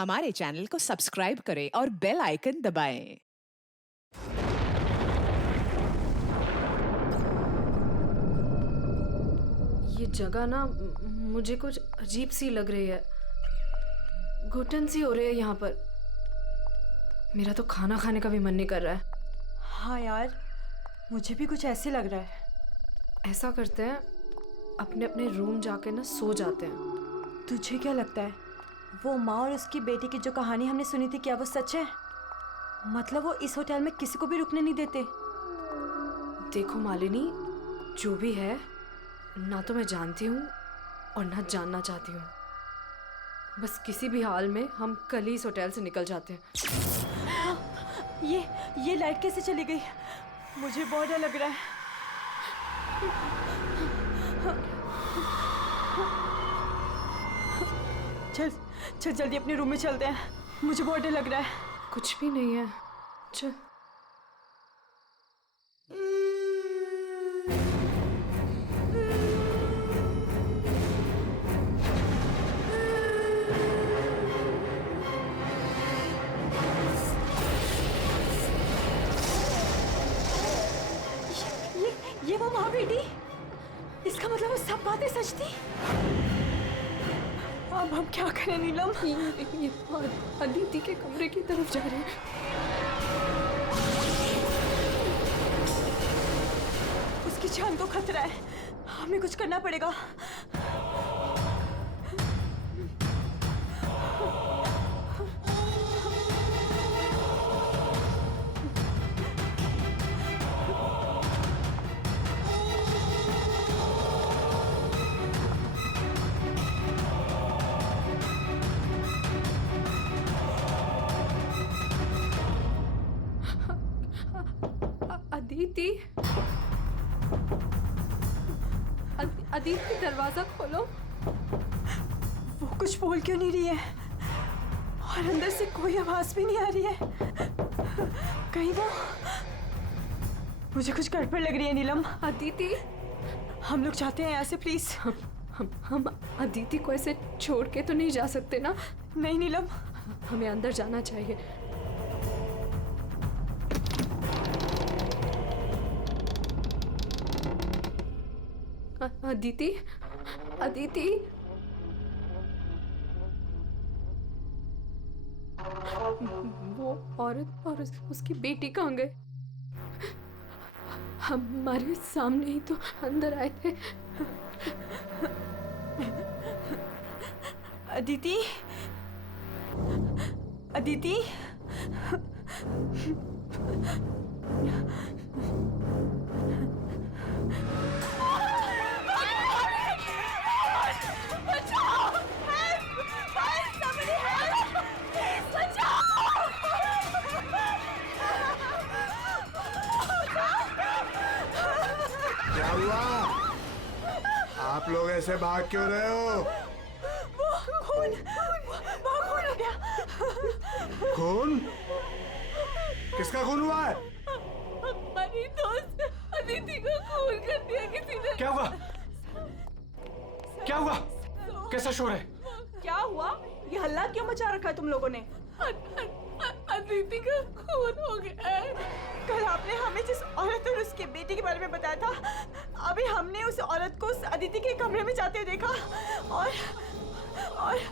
हमारे चैनल को सब्सक्राइब करें और बेल आइकन दबाएं। ये जगह ना मुझे कुछ अजीब सी लग रही है। घुटन सी हो रही है यहाँ पर। मेरा तो खाना खाने का भी मन नहीं कर रहा है। हाँ यार, मुझे भी कुछ ऐसे लग रहा है। ऐसा करते हैं, अपने अपने रूम जाके ना सो जाते हैं। तुझे क्या लगता है, वो माँ और उसकी बेटी की जो कहानी हमने सुनी थी, क्या वो सच है? मतलब वो इस होटल में किसी को भी रुकने नहीं देते। देखो मालिनी, जो भी है, ना तो मैं जानती हूँ और ना जानना चाहती हूँ। बस किसी भी हाल में हम कल ही इस होटल से निकल जाते हैं। ये लाइट कैसे चली गई? मुझे बहुत डर लग रहा है। चल चल जल्दी अपने रूम में चलते हैं, मुझे बहुत डर लग रहा है। कुछ भी नहीं है, चल। ये वो माँ बेटी, इसका मतलब वो सब बातें सच थी। अब हम क्या करें नीलम? ये अदिति के कमरे की तरफ जा रहे हैं। उसकी जान को खतरा है, हमें कुछ करना पड़ेगा। अदिति, अदिति दरवाजा खोलो। वो कुछ बोल क्यों नहीं रही है और अंदर से कोई आवाज भी नहीं आ रही है? कहीं वो, मुझे कुछ गड़बड़ लग रही है नीलम। अदिति, हम लोग जाते हैं यहाँ से प्लीज। हम अदिति को ऐसे छोड़ के तो नहीं जा सकते ना। नहीं नीलम, हमें अंदर जाना चाहिए। अदिति, अदिति, वो औरत और उसकी बेटी कहाँ गए? हमारे सामने ही तो अंदर आए थे। अदिति, अदिति, क्या हुआ? आप लोग ऐसे भाग क्यों रहे हो? खून हो गया। खून? किसका खून हुआ है? हमारी दोस्त अदिति को खून कर दिया किसी ने। क्या हुआ? क्या हुआ? कैसा शोर है? क्या हुआ? ये हल्ला क्यों मचा रखा है तुम लोगों ने? अदिति का खून हो गया है। कल आपने हमें जिस औरत और उसके बेटे के बारे में बताया था, अभी हमने उस औरत को उस अदिति के कमरे में जाते हुए देखा और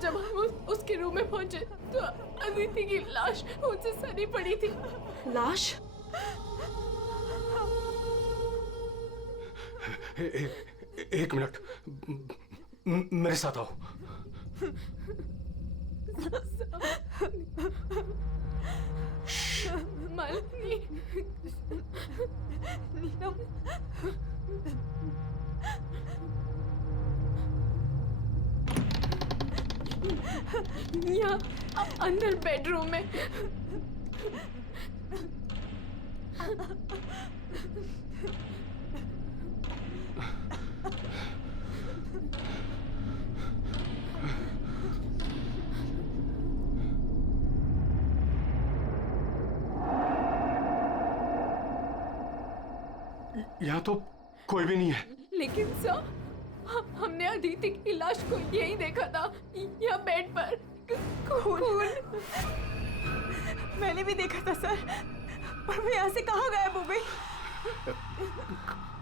जब हम उसके रूम में पहुंचे तो अदिति की लाश मुझसे सनी पड़ी थी। लाश? एक मिनट, मेरे साथ आओ। मालिनी, नीलम, यहाँ अंदर बेडरूम में। यहाँ तो कोई भी नहीं है। लेकिन सर, हमने अदिति की लाश को यही देखा था, यहाँ बेड पर खून। मैंने भी देखा था सर, पर वो यहाँ से कहाँ गायब हो गई?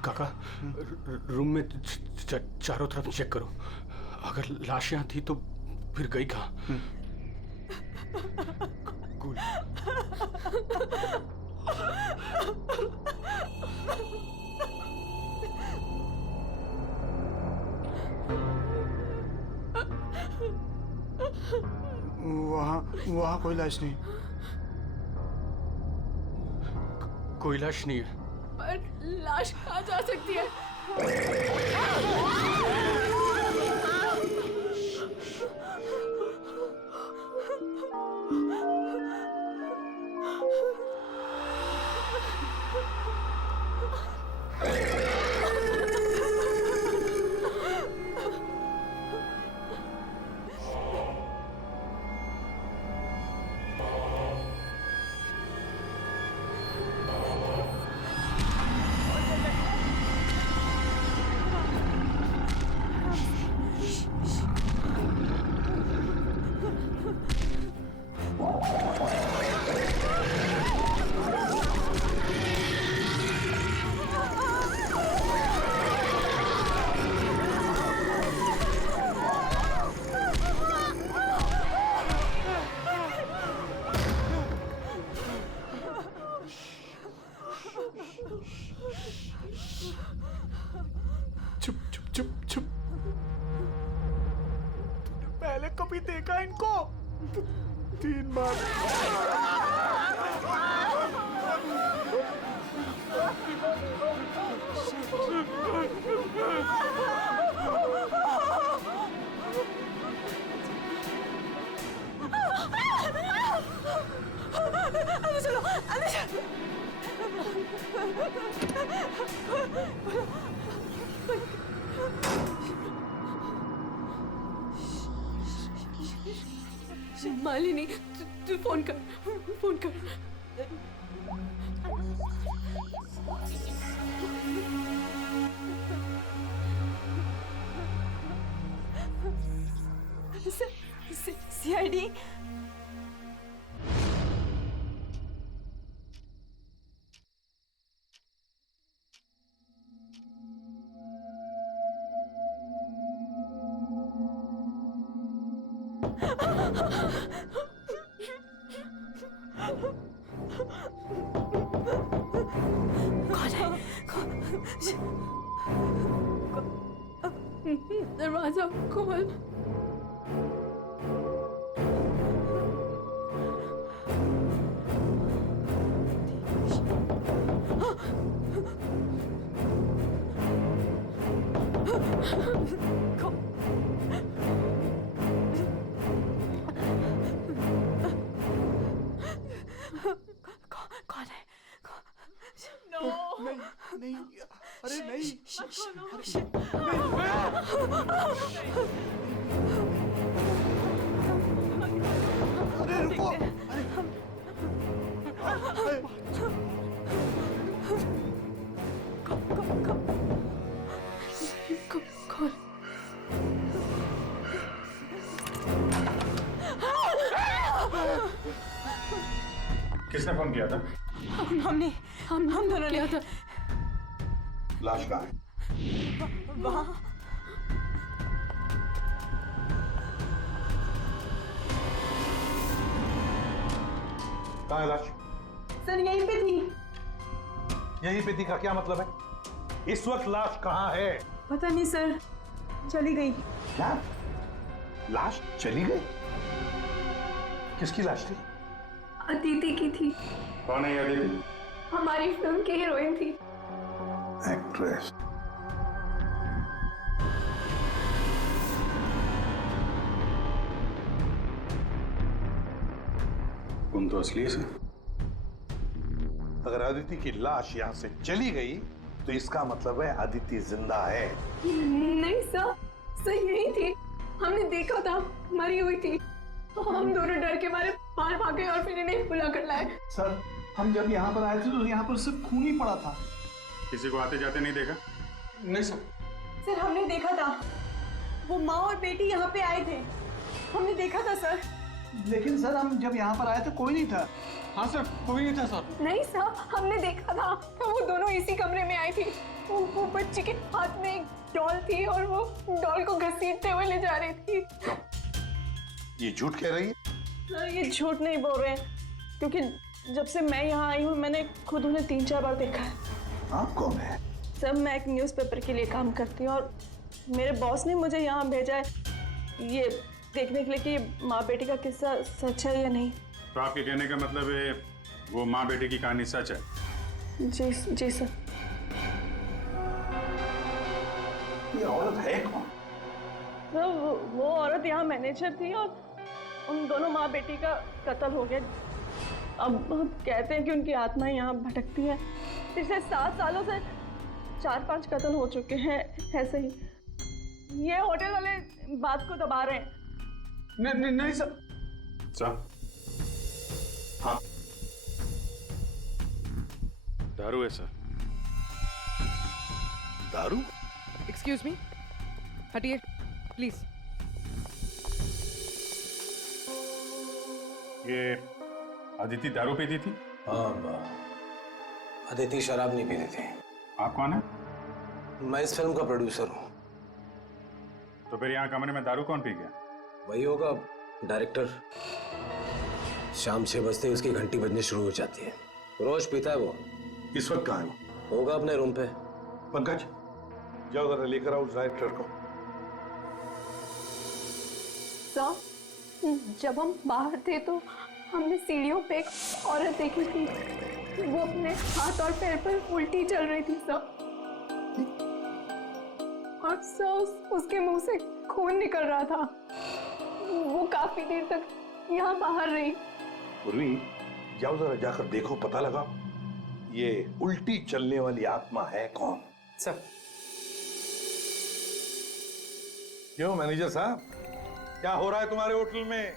काका, रूम में चारों तरफ चेक करो। अगर लाश यहाँ थी तो फिर गई कहाँ? कूल। वहाँ कोई लाश नहीं। कोई लाश नहीं है। पर लाश कहाँ जा सकती है? चुप चुप चुप चुप। तूने पहले कभी देखा इनको? 3 बार। अंदर चलो, अंदर चलो। मालिनी, तू फोन कर, फोन कर। सीआईडी। दरवाजा खोल। कौन है? नहीं, अरे नहीं। अरे रुको। कौन? किसने फोन किया था? हम दोनों ने किया था। लाश कहाँ है? वहाँ। कहाँ है लाश? सर यहीं पे थी। यहीं पे थी का क्या मतलब है? इस वक्त लाश कहाँ है? पता नहीं सर, चली गई। क्या? लाश चली गई? किसकी लाश थी? अदिति की थी। कौन है ये अदिति? हमारी फिल्म की हीरोइन थी। एक्ट्रेस। तुम तो असली से। अगर अदिति की लाश यहाँ से चली गई तो इसका मतलब है अदिति जिंदा है। नहीं सर, यही थी। हमने देखा था, मरी हुई थी। हम दोनों डर के मारे बाहर भागे और फिर इन्हें बुला कर लाए। सर, हम जब यहाँ पर आए थे तो यहाँ पर सिर्फ खून ही पड़ा था। किसी को आते जाते नहीं देखा? नहीं सर। सर हमने देखा था, वो माँ और बेटी यहाँ पे आए थे। हमने देखा था सर। लेकिन सर हम जब यहाँ पर आए तो कोई नहीं था। हाँ सर, कोई नहीं था सर। नहीं सर, हमने देखा था वो दोनों इसी कमरे में आई थी। वो बच्ची के हाथ में एक डॉल थी और वो डॉल को घसीटते हुए ले जा रही थी। ये झूठ कह रही है? सर ये झूठ नहीं बोल रहे हैं, क्योंकि जब से मैं यहाँ आई हूँ मैंने खुद उन्हें 3-4 बार देखा है। आप कौन है? सर मैं एक न्यूज़पेपर के लिए काम करती हूँ और मेरे बॉस ने मुझे यहाँ भेजा है ये देखने के लिए कि माँ बेटी का किस्सा सच है या नहीं। तो आपके कहने का मतलब है वो माँ बेटे की कहानी सच है? जी सर। ये औरत है कौन? सर वो औरत यहाँ मैनेजर थी और उन दोनों माँ बेटी का कत्ल हो गया। अब कहते हैं कि उनकी आत्मा यहाँ भटकती है। पिछले 7 सालों से 4-5 कत्ल हो चुके हैं ऐसे ही। ये होटल वाले बात को दबा रहे हैं। नहीं सर। सर, हाँ दारू है सर। दारू? एक्सक्यूज मी, हटिए प्लीज। ये अदिति दारू पीती थी? हाँ, अदिति शराब नहीं पीती थी। आप कौन है? मैं इस फिल्म का प्रोड्यूसर हूँ। तो फिर यहाँ कमरे में दारू कौन पी गया? वही होगा डायरेक्टर। शाम 6 बजते ही उसकी घंटी बजनी शुरू हो जाती है। रोज पीता है वो। इस वक्त कहाँ है वो? होगा अपने रूम पे। पंकज, जाओ जरा लेकर आओ उस डायरेक्टर को। सर जब हम बाहर थे तो हमने सीढ़ियों पे एक औरत देखी थी। वो अपने हाथ और पैर पर उल्टी चल रही थी सर। और सर उसके मुंह से खून निकल रहा था। वो काफी देर तक यहाँ बाहर रही। पूर्वी, जाओ जरा जाकर देखो, पता लगाओ ये उल्टी चलने वाली आत्मा है कौन। सर। क्यों मैनेजर साहब, क्या हो रहा है तुम्हारे होटल में?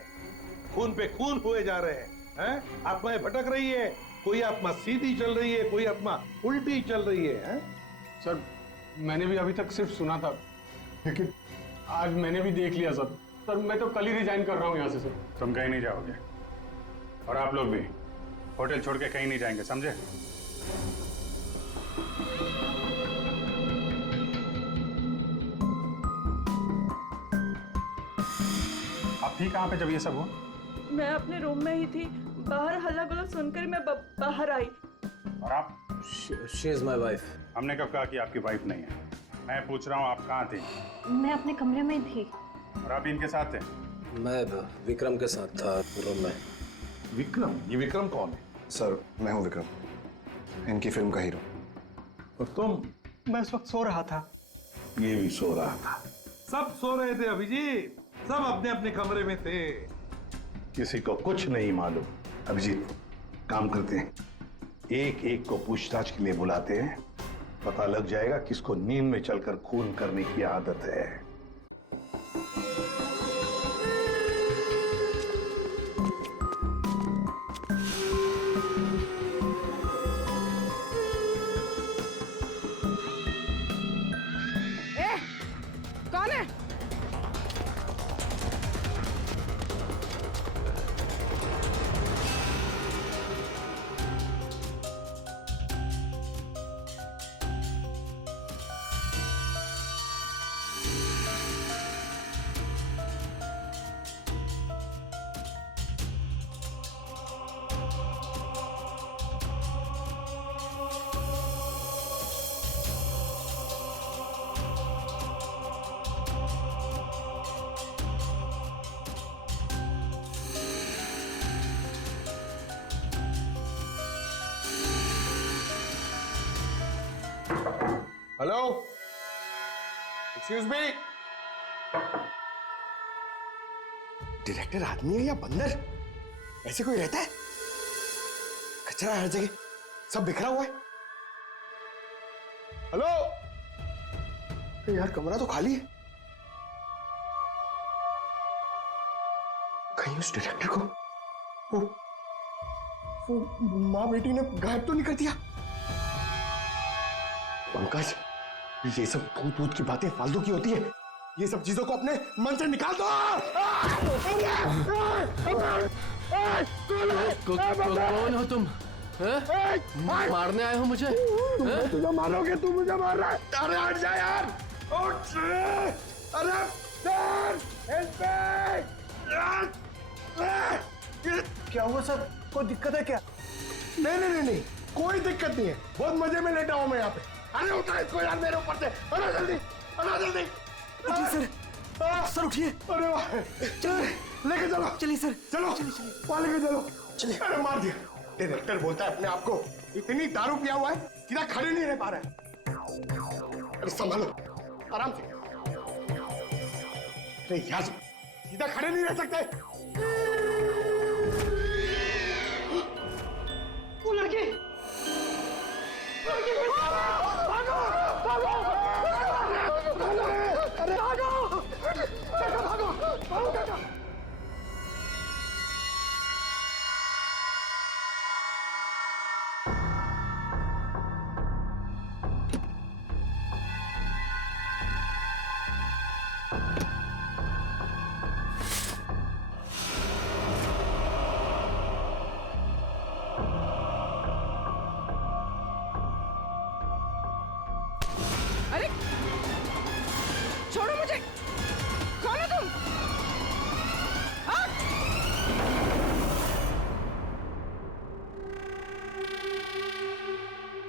खून पे खून हुए जा रहे हैं? आत्माएं भटक रही है। कोई आत्मा सीधी चल रही है, कोई आत्मा उल्टी चल रही है? सर मैंने भी अभी तक सिर्फ सुना था, लेकिन आज मैंने भी देख लिया सर। सर मैं तो कल ही रिजाइन कर रहा हूँ यहाँ से सर। तुम कहीं नहीं जाओगे और आप लोग भी होटल छोड़ के कहीं नहीं जाएंगे, समझे? आप थी कहाँ पे जब ये सब हुआ? मैं अपने रूम में ही थी। बाहर हल्ला गुल्ला सुनकर मैं बाहर आई। और आप? She is my wife. हमने कब कहा कि आपकी वाइफ नहीं है? मैं पूछ रहा हूँ आप कहाँ थे? मैं अपने कमरे में थी। और आप इनके साथ थे? मैं विक्रम के साथ था रूम में। विक्रम? ये विक्रम कौन है? सर मैं हूँ विक्रम, इनकी फिल्म का हीरो। और तुम? मैं इस वक्त सो रहा था। ये भी सो रहा था। सब सो रहे थे अभिजीत, सब अपने अपने कमरे में थे। किसी को कुछ नहीं मालूम। अभिजीत, काम करते हैं, एक एक को पूछताछ के लिए बुलाते हैं। पता लग जाएगा किसको नींद में चलकर खून करने की आदत है। कौन है? Hello, excuse me. डायरेक्टर आदमी है या बंदर? ऐसे कोई रहता है? कचरा हर जगह, सब बिखरा हुआ है। हेलो यार, कमरा तो खाली है। कहीं उस डायरेक्टर को वो माँ बेटी ने गायब तो नहीं कर दिया? पंकज, ये सब भूत भूत की बातें फालतू की होती है। ये सब चीजों को अपने मन से निकाल दो। कौन हो तुम? मारने आए हो मुझे? तुझे मारोगे, तू मुझे मार रहा है। अरे हट जा यार, उठ। अरे सर, क्या हुआ सर? कोई दिक्कत है क्या? नहीं, कोई दिक्कत नहीं है। बहुत मजे में लेटा हूं मैं यहाँ पे। अरे उठा इसको यार मेरे ऊपर से। अरे जल्दी, उठिए सर उठिए। अरे वाह, लेके चलो। चलिए सर, चलो वहाँ लेके चलो। अरे मार दिया। डायरेक्टर बोलता है अपने आप को इतनी दारू पिया हुआ है सीधा खड़े नहीं रह पा रहा है। अरे संभालो, आराम से। अरे यार सीधा खड़े नहीं रह सकते। वो लड़की भागो, अरे भागो। अरे छोड़ो मुझे, कौन हो तुम? हट!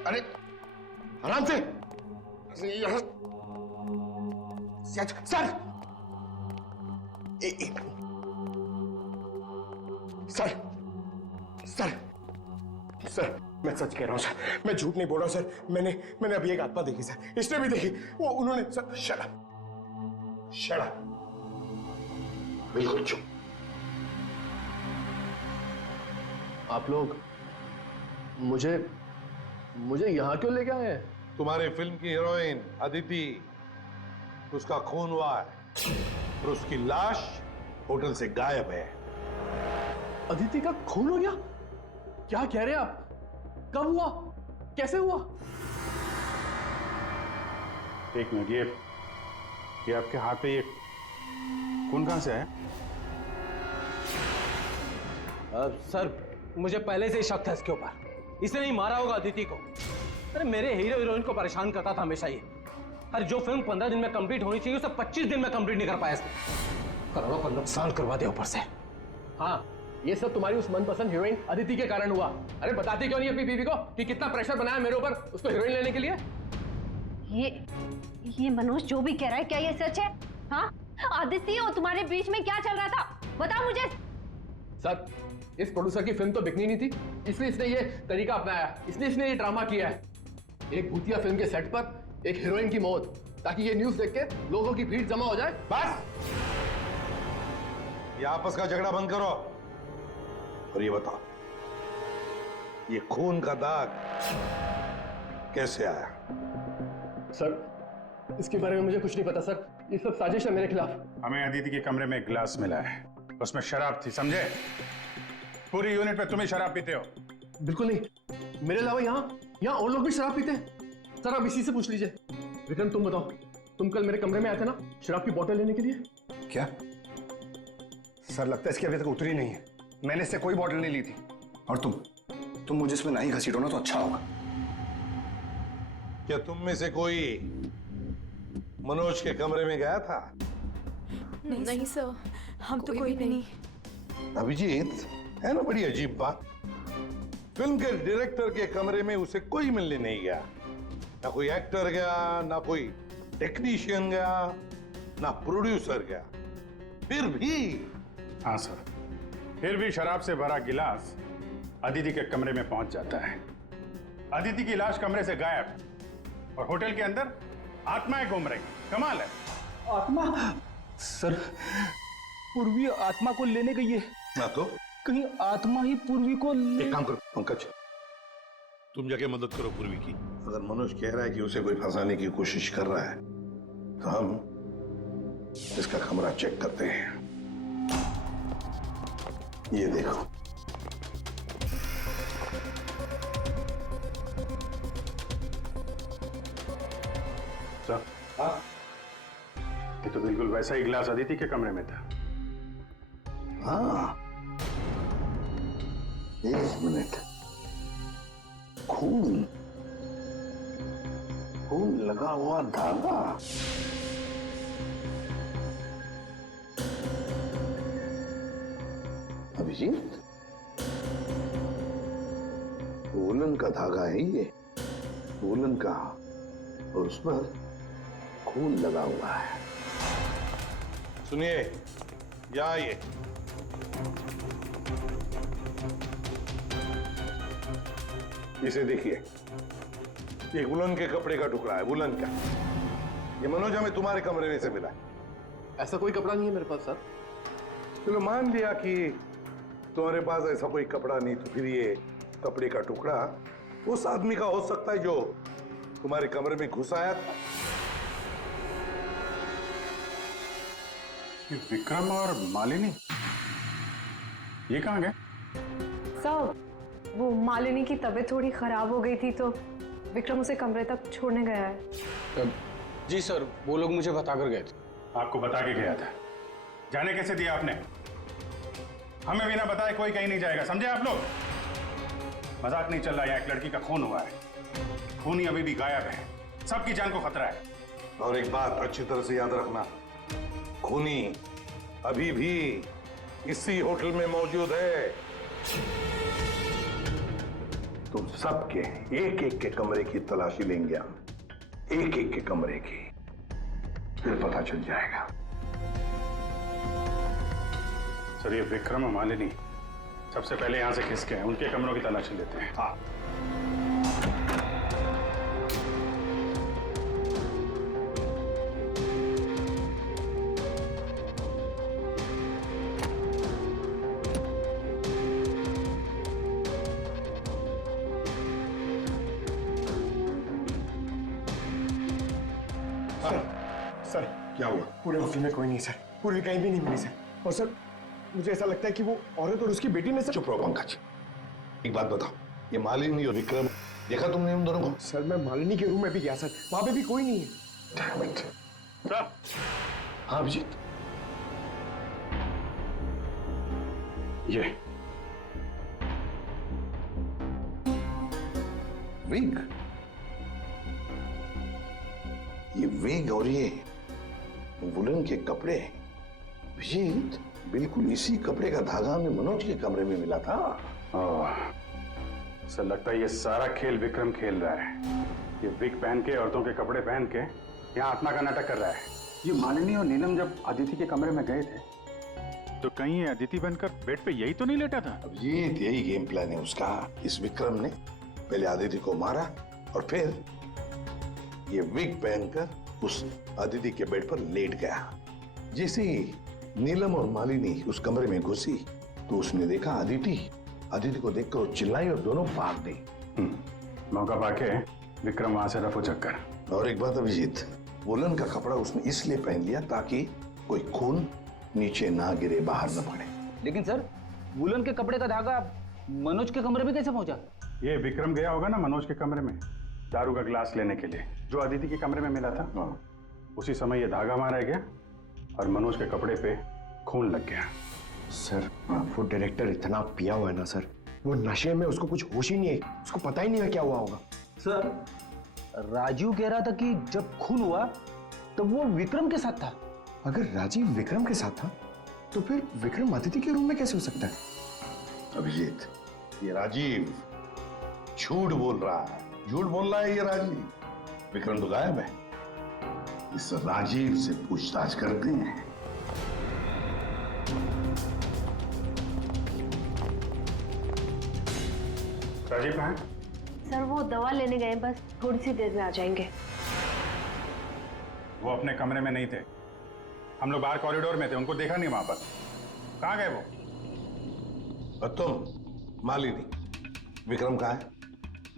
अरे आराम से। सर सर मैं सच कह रहा हूं सर, मैं झूठ नहीं बोल रहा हूं सर। मैंने अभी एक आत्मा देखी सर, इसने भी देखी। वो उन्होंने सर शट अप, बिल्कुल चुप। आप लोग मुझे यहाँ क्यों लेके आए हैं? तुम्हारे फिल्म की हीरोइन अदिति, उसका खून हुआ है और उसकी लाश होटल से गायब है। अदिति का खून हो गया? क्या कह रहे हैं आप? कब हुआ? कैसे हुआ? एक मिनट, ये आपके हाथ पे ये खून कहां से है? सर मुझे पहले से ही शक था इसके ऊपर। इसने नहीं मारा होगा अदिति को। अरे मेरे हीरो हीरोइन को परेशान करता था हमेशा ये। अरे जो फिल्म 15 दिन में कंप्लीट होनी चाहिए उसे 25 दिन में कंप्लीट नहीं कर पाया इसने। करोड़ों का नुकसान करवा दिया ऊपर से। हाँ, ये सब तुम्हारी उस मनपसंद हीरोइन अदिति के कारण हुआ। अरे बताती क्यों नहीं अपनी बीवी को कि कितना प्रेशर बनाया मेरे ऊपर उसको हीरोइन लेने के लिए? ये मनोज जो भी कह रहा है, क्या ये सच है? हाँ, आदित्य और तुम्हारे बीच में क्या चल रहा था? बताओ मुझे। सर, इस प्रोड्यूसर की फिल्म तो बिकनी नहीं थी, इसलिए इसने ये तरीका अपनाया। इसने ये ड्रामा किया है। एक भूतिया फिल्म के सेट पर एक हीरोइन की मौत, ताकि ये न्यूज देख के लोगों की भीड़ जमा हो जाए। बस, ये आपस का झगड़ा बंद करो और ये बताओ, ये खून का दाग कैसे आया? सर, इसके बारे में मुझे कुछ नहीं पता सर। ये सब साजिश है मेरे खिलाफ। हमें अदिति के कमरे में एक गिलास मिला है, उसमें शराब थी, समझे? पूरी यूनिट में तुम ही शराब पीते हो। बिल्कुल नहीं, मेरे अलावा यहाँ और लोग भी शराब पीते हैं। सर आप इसी से पूछ लीजिए। विक्रम तुम बताओ, तुम कल मेरे कमरे में आए थे ना शराब की बोतल लेने के लिए? क्या सर, लगता है इसकी अभी तक उतरी नहीं है। मैंने इससे कोई बोतल नहीं ली थी। और तुम मुझे इसमें ना ही घसीटो ना तो अच्छा होगा। क्या तुम में से कोई मनोज के कमरे में गया था? नहीं सर, हम तो कोई भी नहीं। अभिजीत, है ना बड़ी अजीब बात। फिल्म के डायरेक्टर के कमरे में उसे कोई मिलने नहीं गया। ना कोई एक्टर गया, ना कोई टेक्नीशियन गया, ना प्रोड्यूसर गया। फिर भी हाँ सर, फिर भी शराब से भरा गिलास अदिति के कमरे में पहुंच जाता है। अदिति की लाश कमरे से गायब और होटल के अंदर आत्माएं घूम रही। कमाल है। आत्मा? सर, पूर्वी आत्मा को लेने गई है। ना तो कहीं आत्मा ही पूर्वी को एक काम करो पंकज, तुम जाके मदद करो पूर्वी की। अगर मनोज कह रहा है कि उसे कोई फंसाने की कोशिश कर रहा है तो हम इसका कमरा चेक करते हैं। ये देखो, सर, ये तो बिल्कुल वैसा ही गिलास अदिति के कमरे में था। हाँ एक मिनट, खून खून लगा हुआ धागा। अभिजीत, वूलन का धागा है ये, वूलन का, और उस पर खून लगा हुआ है। सुनिए, यहाँ आइए। इसे देखिए, ये वुलन के कपड़े का टुकड़ा है, वुलन का। ये मनोज हमें तुम्हारे कमरे में से मिला है। ऐसा कोई कपड़ा नहीं है मेरे पास सर। चलो मान लिया कि तुम्हारे पास ऐसा कोई कपड़ा नहीं, तो फिर ये कपड़े का टुकड़ा उस आदमी का हो सकता है जो तुम्हारे कमरे में घुस आया था। विक्रम और मालिनी ये कहाँ गए? सर, वो मालिनी की तबीयत थोड़ी खराब हो गई थी तो विक्रम उसे कमरे तक छोड़ने गया है। जी सर, वो लोग मुझे बताकर गए थे। आपको बता के गया था? जाने कैसे दिया आपने? हमें बिना बताए कोई कहीं नहीं जाएगा, समझे आप लोग? मजाक नहीं चल रहा है, एक लड़की का खून हुआ है, खूनी अभी भी गायब है, सबकी जान को खतरा है। और एक बात अच्छी तरह से याद रखना, खूनी अभी भी इसी होटल में मौजूद है। तुम सबके एक एक के कमरे की तलाशी लेंगे हम, एक एक के कमरे की, फिर पता चल जाएगा। सर, ये विक्रम और मालिनी सबसे पहले यहां से खिसके हैं, उनके कमरों की तलाशी लेते हैं। हाँ, सर, क्या हुआ? पूरे होटल में कोई नहीं सर, पूर्वी कहीं भी नहीं मिली सर। और सर, मुझे ऐसा लगता है कि वो औरत और उसकी बेटी ने सर। चुप रहो पंकज, एक बात बताओ, ये मालिनी और विक्रम देखा तुमने उन दोनों को? सर, मैं मालिनी के रूम में भी गया सर, वहां पे भी कोई नहीं है। Damn it. सर, हाँ अभिजीत, ये विग, ये विग और ये वुलन के कपड़े, अभिजीत बिल्कुल इसी कपड़े का धागा हमें मनोज के कमरे में मिला था। सर, लगता है ये सारा खेल विक्रम खेल रहा है। ये विग पहन के, औरतों के कपड़े पहन के यहाँ आत्मा का नाटक कर रहा है। ये मालिनी और नीलम जब अदिति के कमरे में गए थे तो कहीं ये अदिति बनकर बेड पे यही तो नहीं लेटा था? अभिजीत, यही गेम प्लान है उसका। इस विक्रम ने पहले अदिति को मारा और फिर ये विग पहनकर उस अदिति के बेड पर लेट गया। जैसे ही नीलम और मालिनी उस कमरे में घुसी तो उसने देखा अदिति को देखकर वो चिल्लाई और दोनों भाग गई। मौका पाके विक्रम वहां से रफू चक्कर। और एक बात अभिजीत, वुलन का कपड़ा उसने इसलिए पहन लिया ताकि कोई खून नीचे ना गिरे, बाहर न पड़े। लेकिन सर, वुलन के कपड़े का धागा मनोज के कमरे में कैसे पहुंचा? ये विक्रम गया होगा ना मनोज के कमरे में दारू का गिलास लेने के लिए, जो अदिति के कमरे में मिला था। उसी समय ये धागा मारा गया और मनोज के कपड़े पे खून लग गया। सर, वो डायरेक्टर इतना पिया हुआ है ना सर, वो नशे में उसको कुछ होश ही नहीं है, उसको पता ही नहीं है क्या हुआ होगा। सर, राजू कह रहा था कि जब खून हुआ तब वो विक्रम के साथ था। अगर राजीव विक्रम के साथ था तो फिर विक्रम अदिति के रूम में कैसे हो सकता है? अभिजीत, ये राजीव झूठ बोल रहा है, झूठ बोल रहा है ये राजीव। विक्रम तो गायब है। इस राजीव से पूछताछ करते हैं। राजीव कहाँ है? सर, वो दवा लेने गए, बस थोड़ी सी देर में आ जाएंगे। वो अपने कमरे में नहीं थे, हम लोग बाहर कॉरिडोर में थे, उनको देखा नहीं वहां पर। कहाँ गए वो? और तुम मालिनी, विक्रम कहाँ है?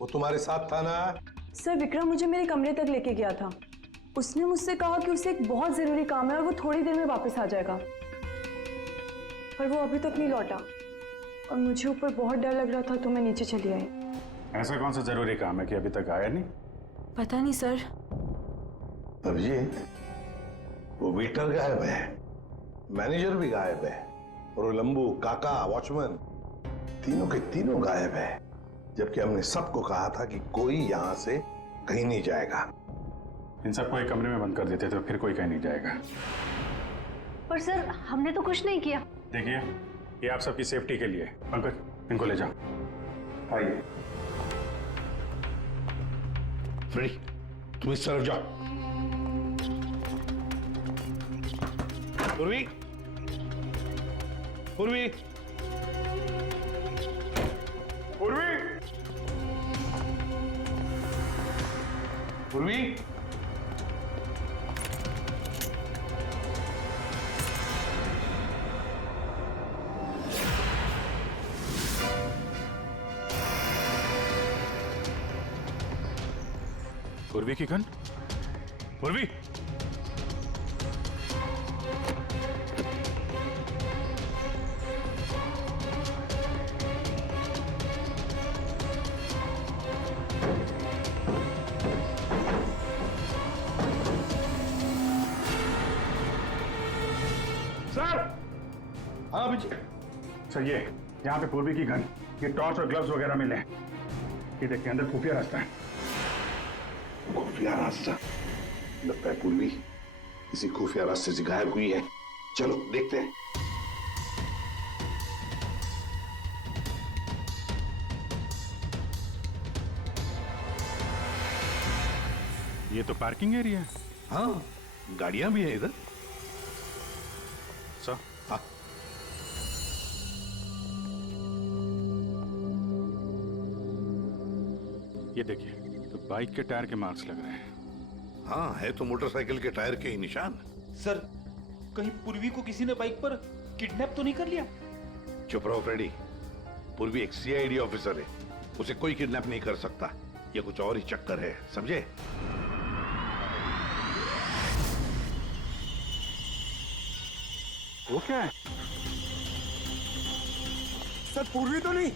वो तुम्हारे साथ था ना? सर, विक्रम मुझे मेरे कमरे तक लेके गया था। उसने मुझसे कहा कि उसे एक बहुत जरूरी काम है और वो थोड़ी देर में वापस आ जाएगा, पर वो अभी तक नहीं लौटा और मुझे ऊपर बहुत डर लग रहा था तो मैं नीचे चली आई। ऐसा कौन सा जरूरी काम है कि अभी तक आया नहीं? पता नहीं सर। अभिजीत, वो वेटर गायब है, मैनेजर भी गायब है, और वो लंबू काका वॉचमैन तीनों के तीनों गायब है, जबकि हमने सबको कहा था कि कोई यहां से कहीं नहीं जाएगा। इन सबको एक कमरे में बंद कर देते तो फिर कोई कहीं नहीं जाएगा। पर सर हमने तो कुछ नहीं किया। देखिए, ये आप सबकी सेफ्टी के लिए। पंकज, इनको ले जाओ। आइए। फ्रेडी, तुम इस तरफ जाओ। पूर्वी, पूर्वी, पूर्वी, पूर्वी। पूर्वी की गन? पूर्वी! सर! हाँ अभी सर, ये यहाँ पे पूर्वी की गन, ये टॉर्च और ग्लव्स वगैरह मिले हैं। ये देखिए, अंदर खुफिया रास्ता है। खुफिया रास्ता? लगता है पूर्वी किसी खुफिया रास्ते से गायब हुई है। चलो देखते हैं। ये तो पार्किंग एरिया है। हाँ, गाड़ियां भी हैं इधर। सर, हाँ। ये देखिए, तो बाइक के टायर के मार्क्स लग रहे हैं। हाँ, है तो मोटरसाइकिल के टायर के ही निशान। सर, कहीं पूर्वी को किसी ने बाइक पर किडनैप तो नहीं कर लिया? चुप रहो फ्रेडी। पूर्वी एक सीआईडी ऑफिसर है, उसे कोई किडनैप नहीं कर सकता। ये कुछ और ही चक्कर है, समझे? वो क्या है? सर पूर्वी तो नहीं?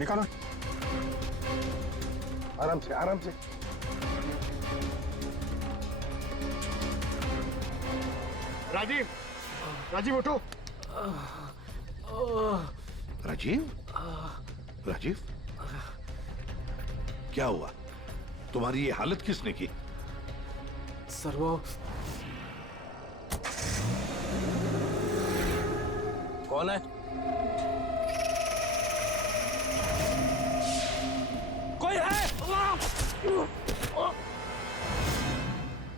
निकालो। आराम से, आराम से। राजीव, राजीव उठो। राजीव? राजीव? क्या हुआ? तुम्हारी ये हालत किसने की? सर वो कौन है? कोई है?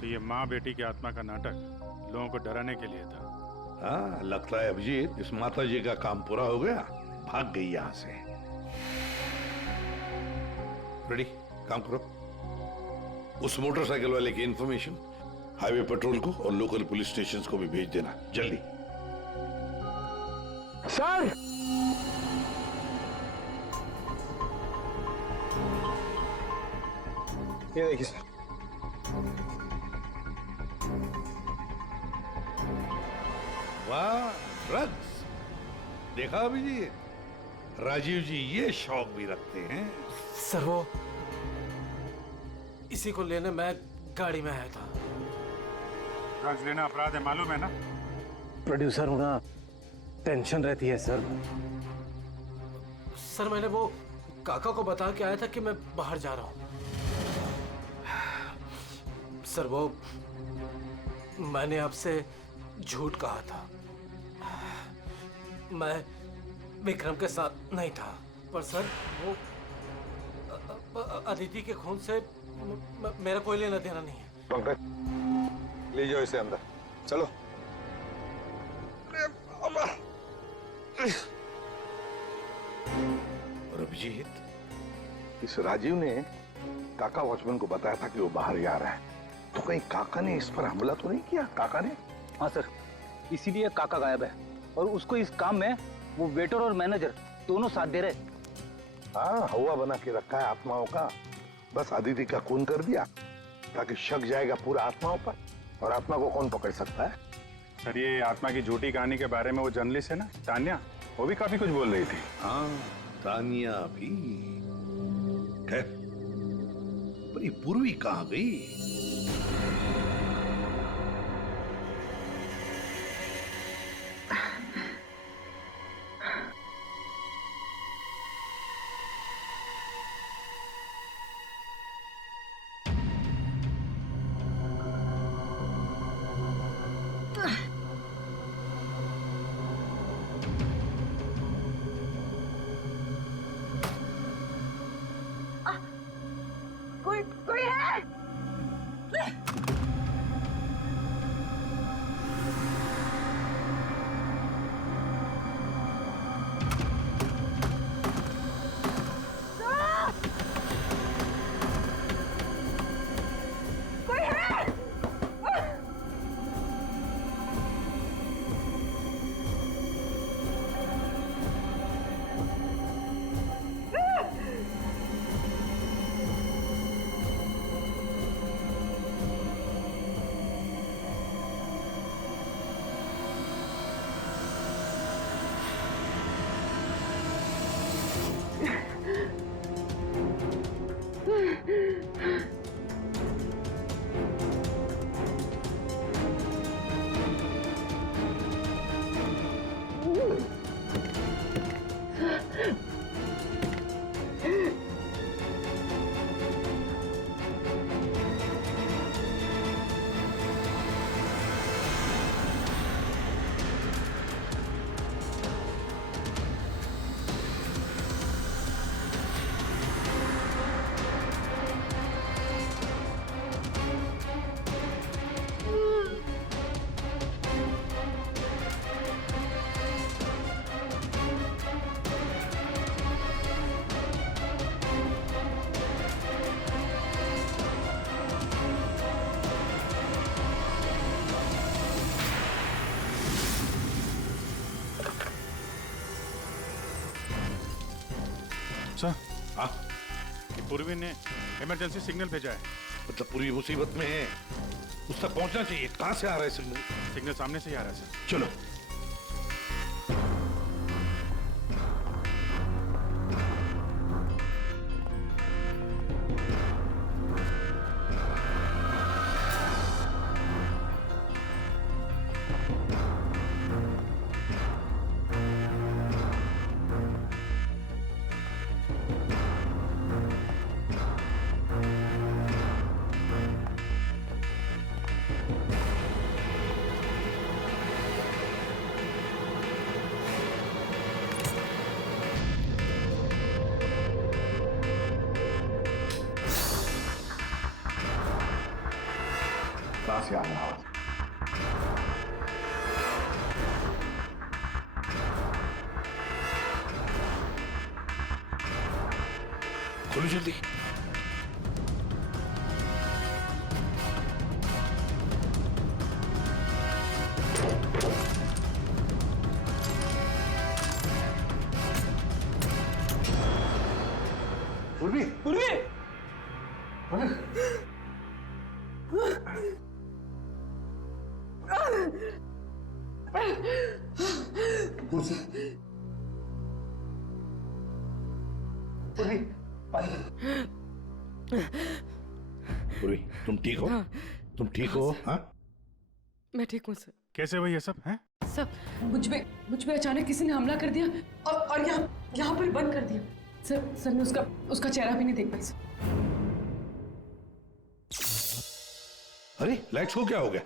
तो ये माँ बेटी की आत्मा का नाटक लोगों को डराने के लिए था। हाँ, लगता है अभिजीत इस माता जी का काम पूरा हो गया, भाग गई यहां से। रेडी, काम करो। उस मोटरसाइकिल वाले की इंफॉर्मेशन हाईवे पेट्रोल को और लोकल पुलिस स्टेशंस को भी भेज देना, जल्दी। सर! ये देखिए सर। वाह, ड्रग्स! देखा अभिजीत, राजीव जी ये शौक भी रखते हैं। सर वो इसी को लेने मैं गाड़ी में आया था। ड्रग्स लेना अपराध है, मालूम है ना? प्रोड्यूसर होना टेंशन रहती है सर। सर मैंने वो काका को बता के आया था कि मैं बाहर जा रहा हूँ। सर वो मैंने आपसे झूठ कहा था। मैं विक्रम के साथ नहीं था, पर सर वो अदिति के खून से मेरा कोई लेना देना नहीं है। पंकज, ले जाओ इसे अंदर। चलो। और अभिजीत, इस राजीव ने काका वॉचमैन को बताया था कि वो बाहर जा रहा है, तो कहीं काका ने इस पर हमला तो नहीं किया? काका ने? हाँ सर, इसीलिए काका गायब है और उसको इस काम में वो वेटर और मैनेजर दोनों साथ दे रहे। हाँ, हवा बना के रखा है आत्माओं का। बस अदिति का खून कर दिया ताकि शक जाएगा पूरा आत्माओं पर, और आत्मा को कौन पकड़ सकता है? सर, ये आत्मा की झूठी कहानी के बारे में वो जर्नलिस्ट है ना, तान्या, वो भी काफी कुछ बोल रही थी। हाँ, तानिया भी। खैर, पर ये पूर्वी कहाँ गई? सर हाँ कि पूर्वी ने इमरजेंसी सिग्नल भेजा है। मतलब पूरी मुसीबत में है, उस तक पहुंचना चाहिए। कहां से आ रहा है सिग्नल? सिग्नल सामने से ही आ रहा है सर। चलो। कहां से आ रहा है? खोलो जल्दी। पूर्वी, पूर्वी। पूर्वी, तुम ठीक हो? हाँ। तुम ठीक हो? हाँ? मैं ठीक हूँ सर। कैसे हुई ये सब है? सब मुझ पे अचानक किसी ने हमला कर दिया और यहाँ पर बंद कर दिया। सर मैं उसका चेहरा भी नहीं देख पाई सर। अरे लाइट्स को क्या हो गया?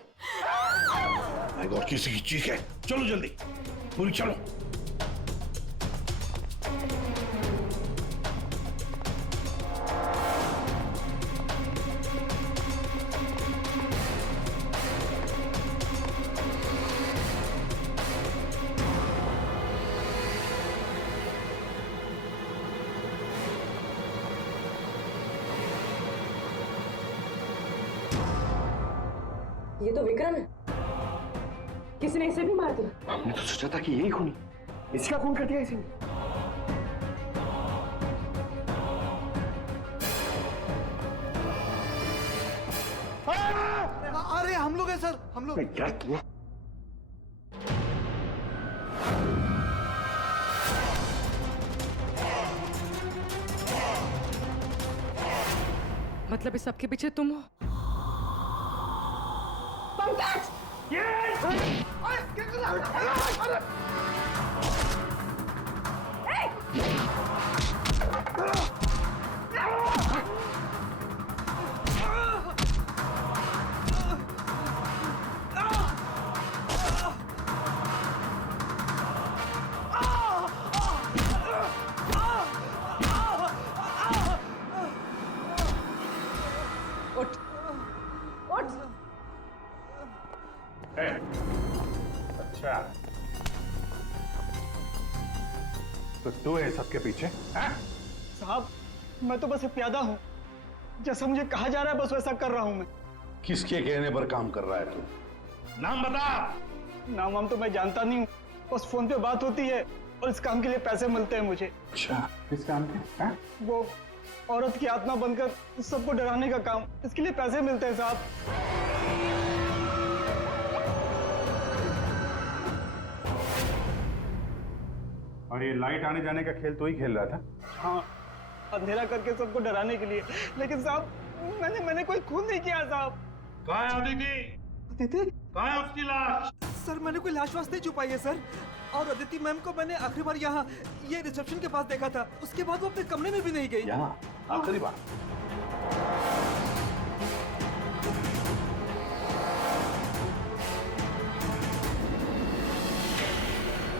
माय गॉड, किसी की चीख है। चलो जल्दी, पूरी चलो। ये तो विक्रम है। किसी ने इसे भी मार दिया। हमने तो सोचा था कि यही खूनी, इसका खून कर दिया इसी ने। अरे हम लोग हैं सर, हम लोग। यार तू मतलब इस सबके पीछे तुम हो? अच्छा, तो तू है सबके पीछे? साहब मैं तो बस एक प्यादा हूँ, जैसा मुझे कहा जा रहा है बस वैसा कर रहा हूँ मैं। किसके कहने पर काम कर रहा है तू? नाम बता। नाम वाम तो मैं जानता नहीं हूँ, बस फोन पे बात होती है और इस काम के लिए पैसे मिलते हैं मुझे। अच्छा, किस काम के? वो औरत की आत्मा बनकर सबको डराने का काम, इसके लिए पैसे मिलते हैं साहब। और ये लाइट आने जाने का खेल तो ही खेल रहा था? हाँ, अंधेरा करके सबको डराने के लिए। लेकिन साहब मैंने कोई खून नहीं किया साहब। कहाँ है अदिति? अदिति? कहाँ है उसकी लाश? सर मैंने कोई लाश वाश नहीं छुपाई है सर। और अदिति मैम को मैंने आखिरी बार यहाँ ये रिसेप्शन के पास देखा था, उसके बाद वो अपने कमरे में भी नहीं गई। यहाँ आखिरी बार?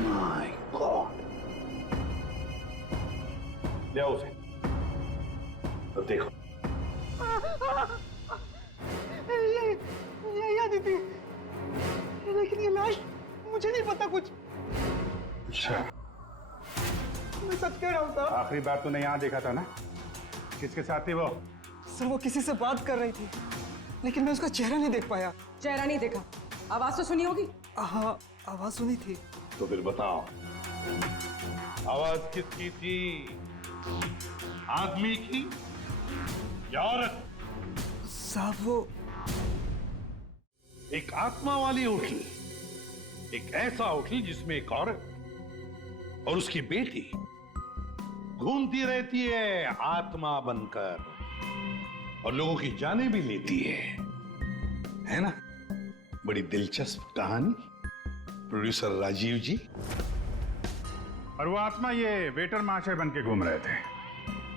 My God. ले आओ उसे। अब देखो। ये अदिति, लेकिन ये लाश मुझे नहीं पता कुछ। अच्छा, मैं सच कह रहा हूँ साहब। आखिरी बार तूने यहाँ देखा था ना? किसके साथ थी वो? सर वो किसी से बात कर रही थी, लेकिन मैं उसका चेहरा नहीं देख पाया। चेहरा नहीं देखा, आवाज तो सुनी होगी। हाँ आवाज सुनी थी। तो फिर बताओ, आवाज किसकी थी? आदमी की या औरत? साहब वो एक आत्मा वाली होटल, एक ऐसा होटल जिसमें एक औरत और उसकी बेटी घूमती रहती है आत्मा बनकर और लोगों की जानें भी लेती है ना? बड़ी दिलचस्प कहानी प्रोड्यूसर राजीव जी। और वो आत्मा ये वेटर महाशय बन के घूम रहे थे।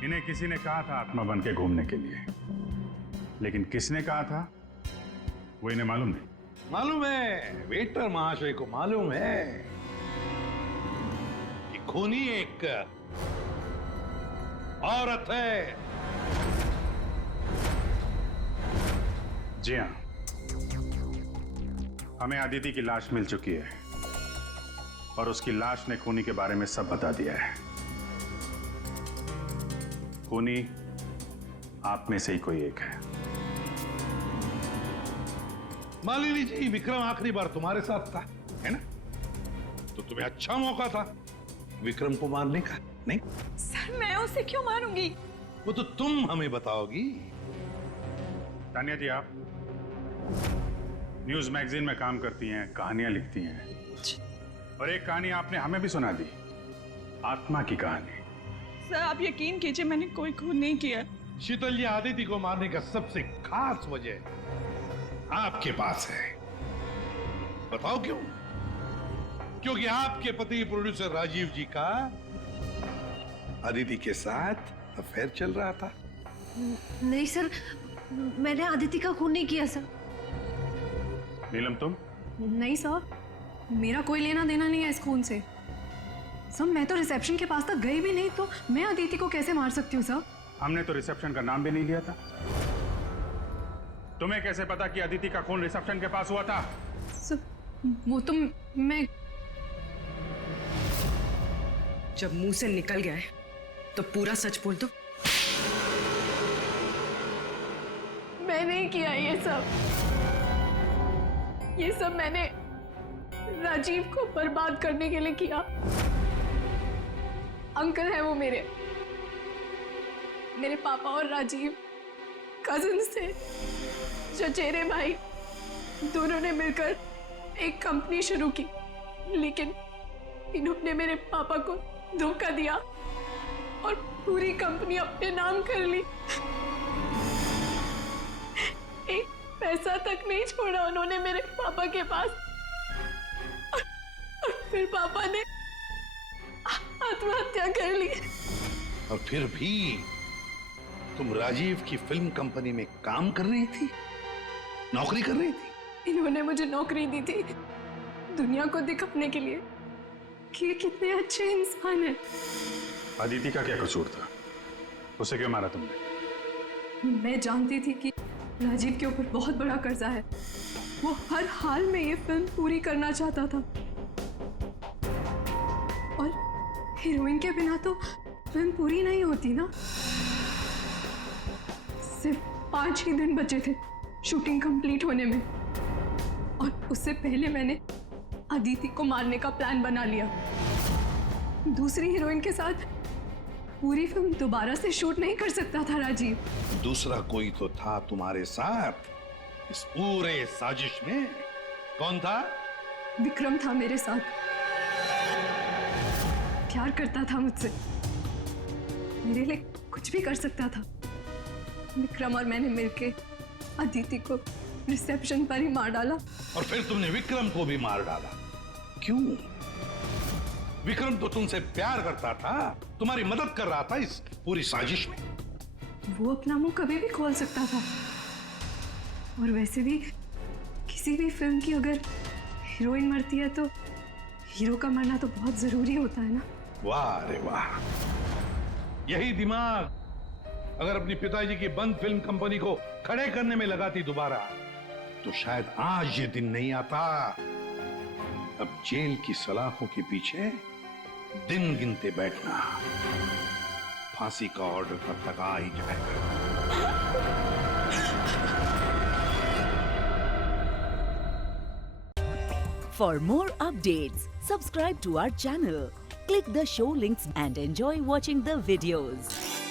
इन्हें किसी ने कहा था आत्मा बन के घूमने के लिए, लेकिन किसने कहा था वो इन्हें मालूम नहीं। मालूम है, वेटर महाशय को मालूम है कि खूनी एक औरत है। जी हाँ, हमें अदिति की लाश मिल चुकी है और उसकी लाश ने खूनी के बारे में सब बता दिया है। खूनी आप में से ही कोई एक है। मालिनी जी, विक्रम आखिरी बार तुम्हारे साथ था, है ना? तो तुम्हें अच्छा मौका था विक्रम को मारने का, नहीं? सर मैं उसे क्यों मारूंगी? वो तो तुम हमें बताओगी। तानिया जी, आप न्यूज मैगजीन में काम करती हैं, कहानियां लिखती हैं, और एक कहानी आपने हमें भी सुना दी, आत्मा की कहानी। सर आप यकीन कीजिए, मैंने कोई खून नहीं किया। शीतल जी, आदिति को मारने का सबसे खास वजह आपके पास है। बताओ क्यों? क्योंकि आपके पति प्रोड्यूसर राजीव जी का आदिति के साथ अफेयर चल रहा था। नहीं सर, मैंने आदिति का खून नहीं किया सर। नीलम, तुम? नहीं सर, मेरा कोई लेना देना नहीं है इस खून से। सर मैं तो रिसेप्शन के पास तक गई भी नहीं, तो मैं अदिति को कैसे मार सकती हूँ सर? हमने तो रिसेप्शन का नाम भी नहीं लिया था। तुम्हें कैसे पता कि अदिति का खून रिसेप्शन के पास हुआ था? सर वो तो मैं जब मुंह से निकल गया है तो पूरा सच बोल दो। मैं नहीं किया ये सब मैंने राजीव को बर्बाद करने के लिए किया। अंकल है वो मेरे पापा और राजीव कजिन्स थे, चचेरे भाई। दोनों ने मिलकर एक कंपनी शुरू की, लेकिन इन्होंने मेरे पापा को धोखा दिया और पूरी कंपनी अपने नाम कर ली। एक पैसा तक नहीं छोड़ा उन्होंने मेरे पापा के पास। और फिर पापा ने आत्महत्या कर ली। और फिर भी तुम राजीव की फिल्म कंपनी में काम कर रही थी, नौकरी कर रही थी। इन्होंने मुझे नौकरी दी थी दुनिया को दिखाने के लिए कि ये कितने अच्छे इंसान हैं। अदिति का क्या कसूर था? उसे क्यों मारा तुमने? मैं जानती थी कि राजीव के ऊपर बहुत बड़ा कर्जा है। वो हर हाल में ये फिल्म पूरी करना चाहता था, और हीरोइन के बिना तो फिल्म पूरी नहीं होती ना। सिर्फ 5 ही दिन बचे थे शूटिंग कंप्लीट होने में, और उससे पहले मैंने अदिति को मारने का प्लान बना लिया। दूसरी हीरोइन के साथ पूरी फिल्म दोबारा से शूट नहीं कर सकता था राजीव। दूसरा कोई तो था तुम्हारे साथ इस पूरे साजिश में। कौन था? विक्रम था मेरे साथ। प्यार करता था मुझसे, मेरे लिए कुछ भी कर सकता था। विक्रम और मैंने मिलके अदिति को रिसेप्शन पर ही मार डाला। और फिर तुमने विक्रम को भी मार डाला। क्यों? विक्रम तो तुमसे प्यार करता था, तुम्हारी मदद कर रहा था इस पूरी साजिश में। वो अपना मुंह कभी भी खोल सकता था, और वैसे भी किसी भी फिल्म की अगर हीरोइन मरती है तो हीरो का मरना तो बहुत जरूरी होता है ना। वाह रे वाह, यही दिमाग अगर अपनी पिताजी की बंद फिल्म कंपनी को खड़े करने में लगाती दोबारा, तो शायद आज ये दिन नहीं आता। अब जेल की सलाखों के पीछे दिन गिनते बैठना, फांसी का ऑर्डर तब तक आ ही जाएगा। For more updates, subscribe to our channel, Click the show links and enjoy watching the videos.